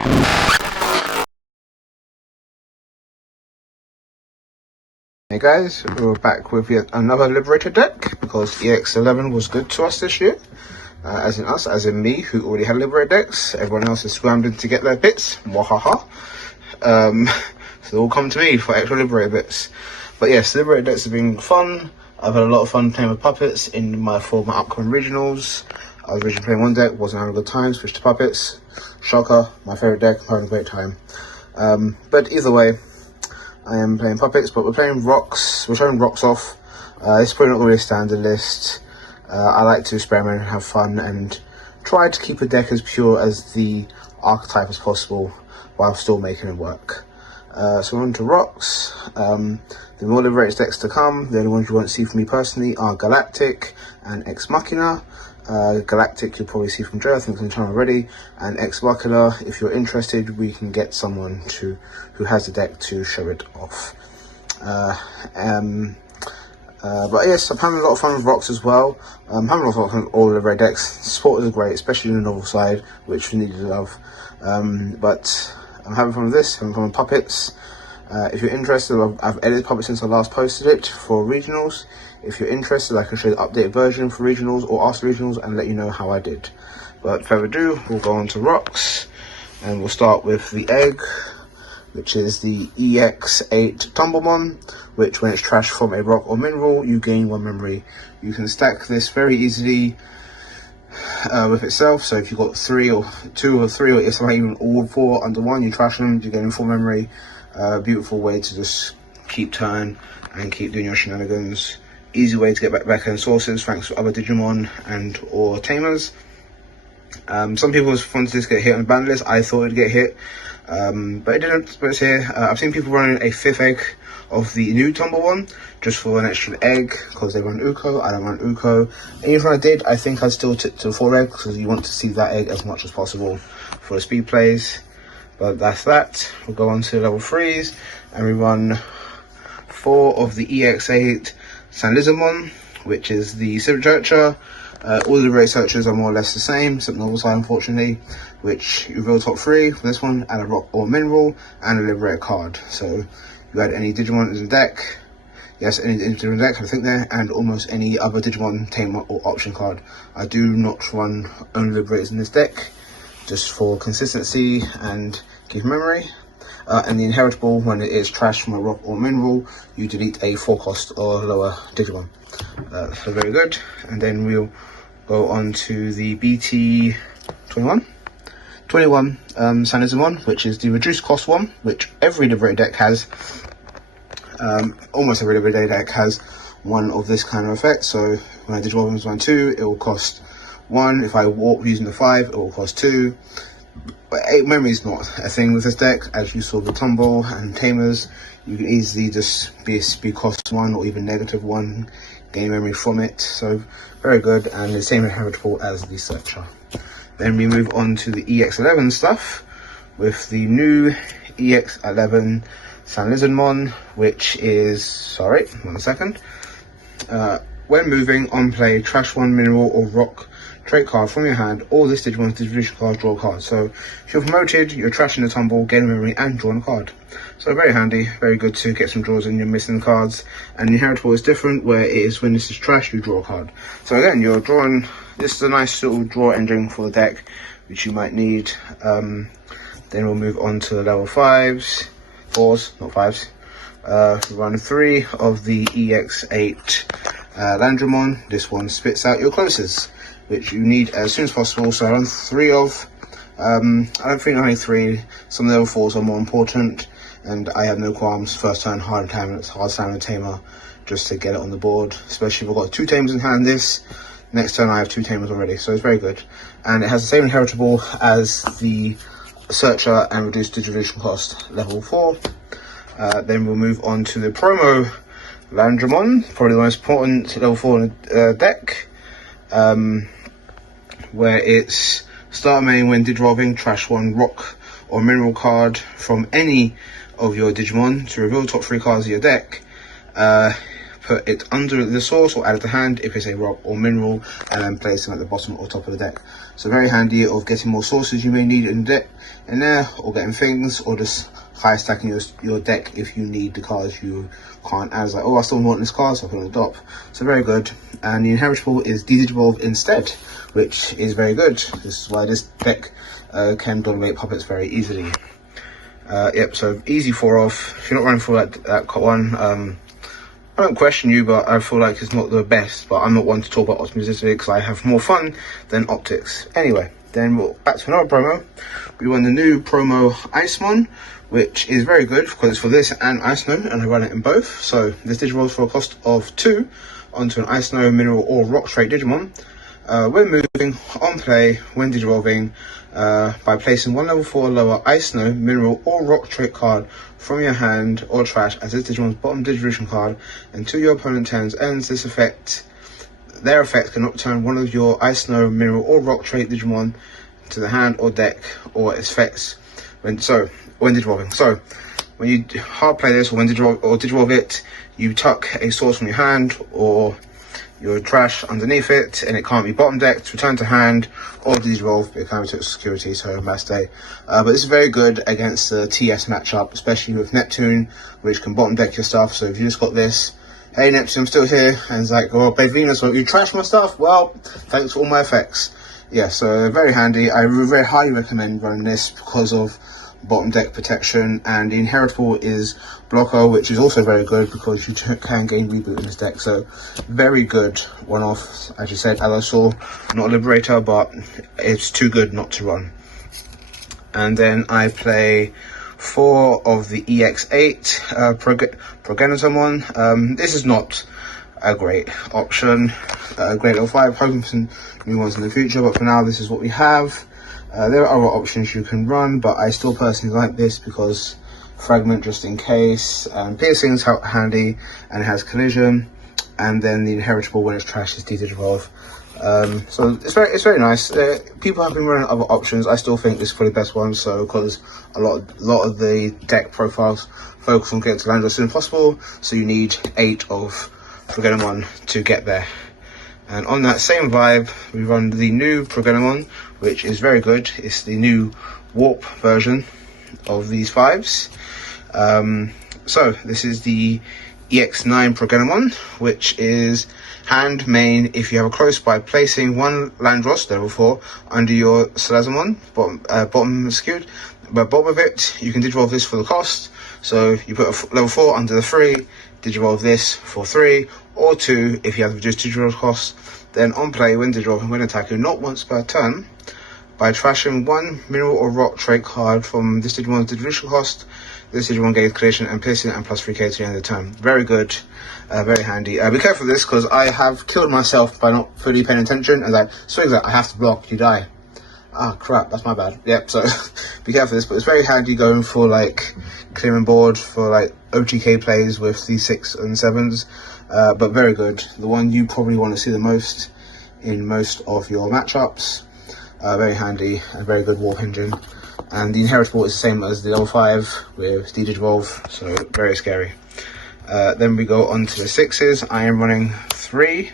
Hey guys, we're back with yet another Liberator deck because EX11 was good to us this year. As in me, who already had Liberator decks. Everyone else is scrambling to get their bits. Wahaha. So they all come to me for extra Liberator bits. But yes, Liberator decks have been fun. I've had a lot of fun playing with puppets for my upcoming regionals. I was originally playing one deck, wasn't having a good time, switched to puppets. Shocker, my favourite deck, having a great time. But either way, I am playing puppets, but we're playing rocks. We're showing rocks off. It's probably not going to be a standard list. I like to experiment and have fun and try to keep a deck as pure as the archetype as possible while still making it work. So we're on to rocks. The more Liberated decks to come, the only ones you won't see from me personally are Galactic and Ex Machina. Galactic you'll probably see from Joe, I think it's on the channel already, and Ex Machina, if you're interested, we can get someone who has the deck to show it off. But yes, I'm having a lot of fun with rocks as well. I'm having a lot of fun with all the red decks. Support is great, especially in the novel side, which we need to love. But I'm having fun with this, having fun with puppets. If you're interested, I've edited puppets since I last posted it for regionals. If you're interested, I can show you the updated version for regionals or after regionals and let you know how I did. But without further ado, we'll go on to rocks, and we'll start with the egg, which is the EX8 Tumblemon, which when it's trashed from a rock or mineral, you gain 1 memory. You can stack this very easily with itself, so if you've got 3 or 2 or 3, or if somehow even all 4 under 1, you trash them, you're getting 4 memory. Beautiful way to just keep turn and keep doing your shenanigans. Easy way to get back end sources thanks to other Digimon and or tamers. Some people wanted this to get hit on the ban list. I thought it'd get hit, but it didn't. But it's here. I've seen people running a 5th egg of the new Tumble one just for an extra egg because they run Uko. I don't run Uko. And even if I did, I think I'd still tip to 4 eggs because you want to see that egg as much as possible for the speed plays. But that's that. We'll go on to level 3s and we run 4 of the EX8 San Lizamon, which is the Searcher. All the race searchers are more or less the same, except novel side unfortunately, which you reveal top 3 for this one, add a rock or mineral, and a Liberated card. So you add any Digimon in the deck, yes, any Digimon deck, I think there, and almost any other Digimon tamer or option card. I do not run only Liberators in this deck, just for consistency and keep memory. And the inheritable, when it is trashed from a rock or mineral, you delete a 4 cost or lower Digimon. So very good. And then we'll go on to the BT21 Sanizamon, which is the reduced cost one, which every Liberated deck has. Almost every Liberated deck has one of this kind of effect. So when I Digimon 1, 2, it will cost 1. If I warp using the 5, it will cost 2. But 8 memory is not a thing with this deck, as you saw with Tumble and Tamers. You can easily just be cost 1 or even -1, gain memory from it. So very good, and the same inheritable as the Searcher. Then we move on to the EX11 stuff with the new EX11 San Lizamon, which is, sorry, 1 second. When moving on play, trash 1 mineral or rock trait card from your hand, or this Digimon's distribution card, draw a card. So if you're promoted, you're trashing the Tumble, gain memory, and drawing a card. So very handy, very good to get some draws in your missing cards. And the inheritable is different, where it is when this is trash, you draw a card. So again, you're drawing, this is a nice little draw engine for the deck, which you might need. Then we'll move on to the level 5s, 4s, not 5s. Run 3 of the EX8 Landramon. This one spits out your closest, which you need as soon as possible. So I run 3 of, I don't think only 3, some level 4s are more important, and I have no qualms, first turn hard time a tamer, just to get it on the board, especially if I've got 2 tamers in hand this, next turn I have 2 tamers already, so it's very good. And it has the same inheritable as the Searcher and reduced distribution cost, level 4. Then we'll move on to the promo Landramon, probably the most important level 4 in the deck. Where it's start main when Digivolving, trash 1 rock or mineral card from any of your Digimon to reveal top 3 cards of your deck. put it under the source or add it to hand if it's a rock or mineral, and then place them at the bottom or top of the deck. So very handy of getting more sources you may need in the deck in there, or getting things, or just high stacking your deck if you need the cards you can't add. Like, oh, I still want this card, so I put it on the top. So very good. And the inheritable is Digivolve instead, which is very good. This is why this deck can dominate puppets very easily. Yep, so easy 4 off. If you're not running for that one, I don't question you, but I feel like it's not the best. But I'm not one to talk about optimistically because I have more fun than optics. Anyway, then we're back to another promo. We run the new promo Icemon, which is very good because it's for this and Ice Snow, and I run it in both. So this Digivolves for a cost of 2 onto an Ice Snow, Mineral, or Rock trait Digimon. When moving, on play, when Digivolving, by placing one level 4 lower Ice Snow, Mineral, or Rock trait card from your hand or trash as this Digimon's bottom Digivolution card until your opponent turns ends. This effect, their effect cannot return one of your Ice Snow, Mineral, or Rock trait Digimon to the hand or deck, or its effects when Digivolving. So when you hard play this, or when Digivolve it, you tuck a source from your hand or your trash underneath it, and it can't be bottom decked, return to hand, or Digivolve. It can be took security, so mass day. But this is very good against the TS matchup, especially with Neptune, which can bottom deck your stuff. So if you just got this, hey Neptune, I'm still here, and it's like, oh, Babe Venus, won't you trash my stuff? Well, thanks for all my effects. Yeah, so very handy. I very highly recommend running this because of bottom deck protection, and the inheritable is blocker, which is also very good because you can gain reboot in this deck. So very good one off, as you said, as I saw, not a liberator, but it's too good not to run. And then I play 4 of the EX8 Progenitomon. This is not a great option, great level 5, hoping for some new ones in the future, but for now this is what we have. There are other options you can run, but I still personally like this because fragment just in case, and piercing is handy, and it has collision, and then the inheritable when it's trash is Digivolve. So it's very nice. People have been running other options. I still think this is probably the best one, so because a lot of the deck profiles focus on getting to land as soon as possible, so you need 8 of Progenitomon to get there. And on that same vibe, we run the new Progenitomon, which is very good. It's the new warp version of these 5s. So this is the EX9 Progenitomon, which is hand main if you have a close by placing 1 Landros level 4 under your Selazamon, bottom skewed. But bottom of it, you can Digivolve this for the cost. So you put a level 4 under the 3, Digivolve this for 3, or 2 if you have reduced Digivolve cost. Then on play, when Digivolving, when attacking, not once per turn, by trashing 1 Mineral or Rock trait card from this Digimon's Digivolution cost, this Digimon gains collision and piercing and plus 3k to the end of the turn. Very good, very handy. Be careful of this because I have killed myself by not fully paying attention, and like, swings that I have to block, you die. Ah, crap, that's my bad. Yep, so be careful of this, but it's very handy going for like clearing board for like OTK plays with these 6 and 7s, but very good. The one you probably want to see the most in most of your matchups. Very handy and very good warp engine. And the inheritable is the same as the level 5 with Digivolve, so very scary. Then we go on to the 6s. I am running 3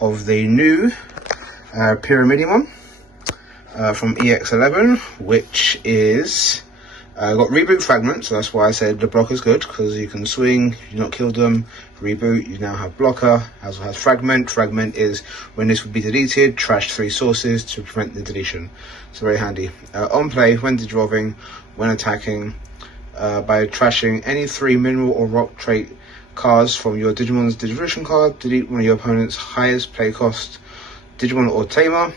of the new Pyramidimon from EX11, which is got reboot fragment, so that's why I said the block is good, because you can swing, you not kill them, reboot, you now have blocker, as well as fragment. Fragment is when this would be deleted, trash 3 sources to prevent the deletion, so very handy. On play, when Digivolving, when attacking, by trashing any 3 mineral or rock trait cards from your Digimon's Digivolution card, delete one of your opponent's highest play cost Digimon or Tamer.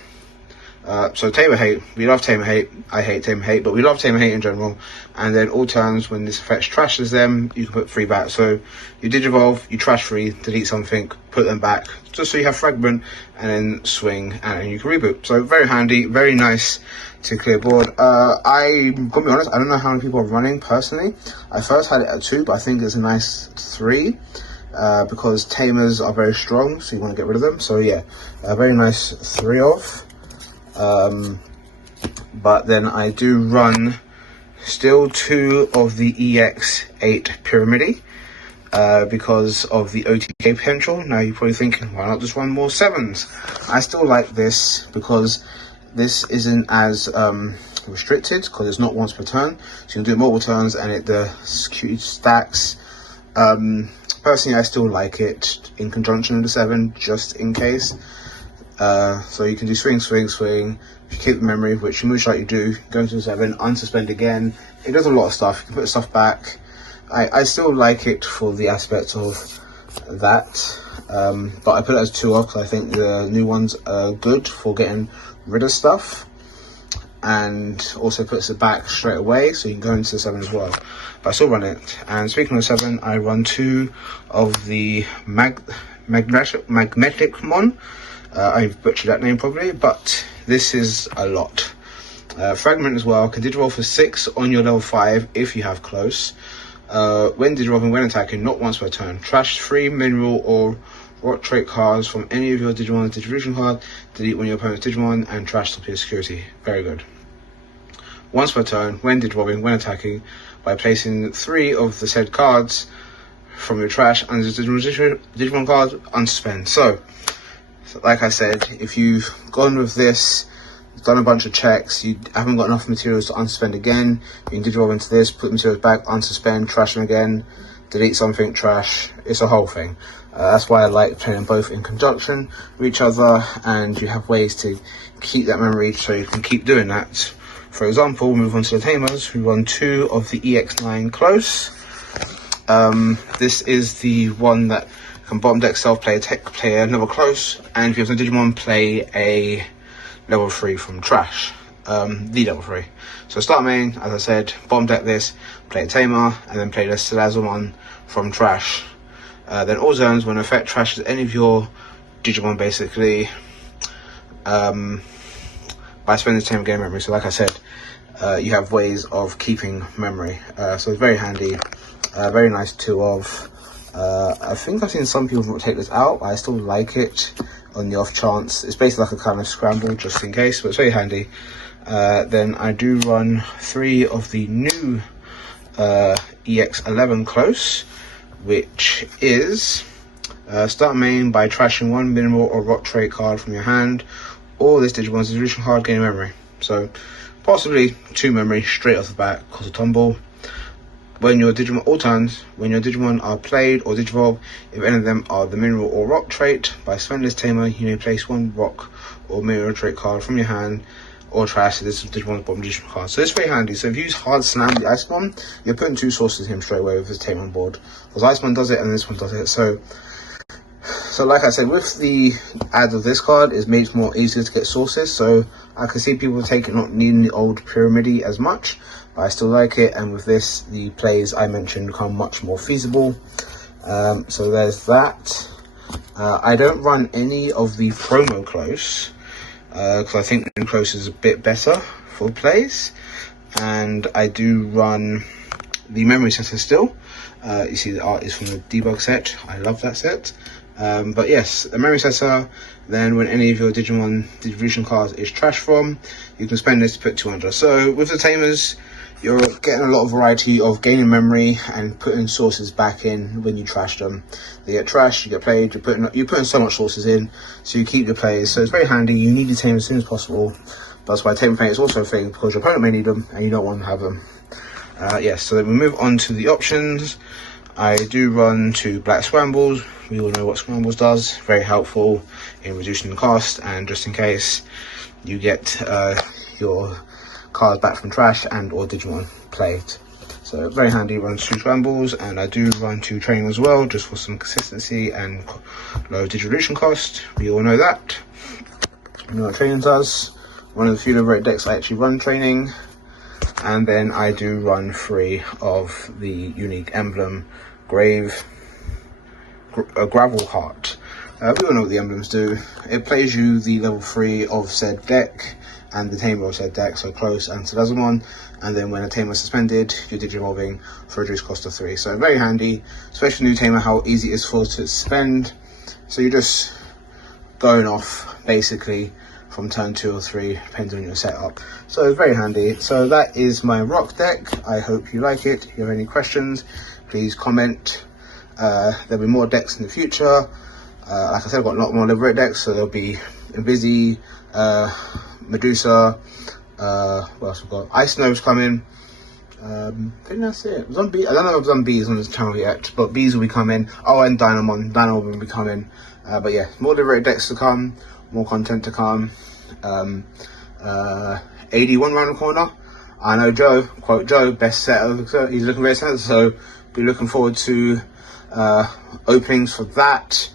So Tamer hate, we love Tamer hate, I hate Tamer hate, but we love Tamer hate in general. And then all turns when this effect trashes them, you can put 3 back. So you Digivolve, you trash 3, delete something, put them back, just so you have fragment, and then swing, and then you can reboot. So very handy, very nice to clear board. I'm gonna be honest, I don't know how many people are running personally. I first had it at 2, but I think it's a nice 3. Because Tamers are very strong, so you want to get rid of them. So yeah, a very nice 3 of. But then I do run still 2 of the EX8 Pyramidi. because of the OTK potential. Now you're probably thinking, why not just run more 7s? I still like this because this isn't as restricted, because it's not once per turn, so you can do it multiple turns and the queue stacks. Personally, I still like it in conjunction with the 7, just in case. So you can do swing, swing, swing. If you keep the memory, which most likely you do, go into the 7, unsuspend again. It does a lot of stuff. You can put stuff back. I still like it for the aspect of that, but I put it as 2 off because I think the new ones are good for getting rid of stuff, and also puts it back straight away, so you can go into the 7 as well. But I still run it. And speaking of 7, I run 2 of the magnetic mon. I've butchered that name probably, but this is a lot. Fragment as well. Can digiroll for 6 on your level 5 if you have close. When digirolling, when attacking, not once per turn. Trash 3 mineral or rock trait cards from any of your Digimon's distribution card. Delete when your opponent's Digimon and trash top tier security. Very good. Once per turn, when digirolling, when attacking, by placing 3 of the said cards from your trash under the Digimon card, unsuspend. So, like I said, if you've gone with this, done a bunch of checks, you haven't got enough materials to unsuspend again, you can digiroll into this, put materials back, unsuspend, trash them again, delete something, trash. It's a whole thing. That's why I like playing them both in conjunction with each other, and you have ways to keep that memory so you can keep doing that. For example, we'll move on to the tamers, who run 2 of the EX9 close. This is the one that can bottom deck self play a tech player level close, and if you have some Digimon, play a level 3 from trash, the level 3. So start main, as I said, bottom deck this, play a tamer, and then play the Selazamon from trash. Then all zones, when effect trashes any of your Digimon, basically, by spending this tamer, gain memory. So like I said, you have ways of keeping memory. So it's very handy, very nice 2 of. I think I've seen some people take this out, but I still like it on the off chance. It's basically like a kind of scramble, just in case, but it's very handy. Then I do run 3 of the new EX11 close, which is start main by trashing 1 mineral or rock trait card from your hand, or this Digimon's distribution card, gain memory. So possibly 2 memory straight off the bat, cause a tumble. When your Digimon, all turns, when your Digimon are played or Digivolve, if any of them are the mineral or rock trait, by spending this tamer, you may place 1 rock or mineral trait card from your hand or trash to this Digimon's bottom Digimon card. So it's very handy. So if you use hard slam the Icemon, you're putting 2 sources in him straight away with his tamer on board. Because Icemon does it and this one does it. So like I said, with the add of this card, it makes it more easier to get sources. So I can see people not needing the old Pyramidi as much, but I still like it. And with this, the plays I mentioned become much more feasible. So there's that. I don't run any of the promo close because I think the new close is a bit better for plays, and I do run the memory sensor still. You see the art is from the debug set. I love that set. But yes, the memory sensor. Then when any of your Digimon distribution cards is trash from, you can spend this to put 200. So with the tamers, you're getting a lot of variety of gaining memory and putting sources back in when you trash them. They get trashed, you get played, you're putting so much sources in, so you keep your plays. So it's very handy. You need your tamers as soon as possible. That's why tamer play is also a thing, because your opponent may need them and you don't want to have them. Yes, so then we move on to the options. I do run 2 black scrambles. We all know what scrambles does. Very helpful in reducing the cost, and just in case you get your cards back from trash and or Digimon played. So very handy. Run 2 scrambles, and I do run 2 training as well, just for some consistency and low distribution cost. We all know that. You know what training does. One of the few rare decks I actually run training. And then I do run 3 of the unique emblem gravel heart. We all know what the emblems do. It plays you the level 3 of said deck and the tamer of said deck, so close and Selazamon, and then when a tamer is suspended, you're digivolving for a reduced cost of 3. So very handy, especially new tamer, how easy it is for to suspend. So you're just going off basically from turn 2 or 3, depending on your setup. So it's very handy. So that is my rock deck. I hope you like it. If you have any questions, please comment. There'll be more decks in the future. Like I said, I've got a lot more Liberate decks, so there'll be Invisi, Medusa, what else we've got? Ice Snows coming. I think that's it. Zombie, I don't know if Zombies on this channel yet, but bees will be coming. Oh, and Dino will be coming. But yeah, more Liberate decks to come, more content to come. 81 round the corner. I know Joe, quote Joe, best set of, he's looking very set, so be looking forward to openings for that.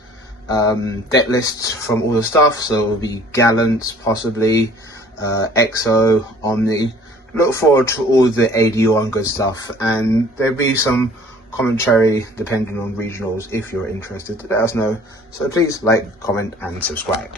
Deck lists from all the stuff, so it will be Gallant, possibly, Exo, Omni. Look forward to all the AD1 good stuff, and there'll be some commentary depending on regionals if you're interested to let us know. So please like, comment and subscribe.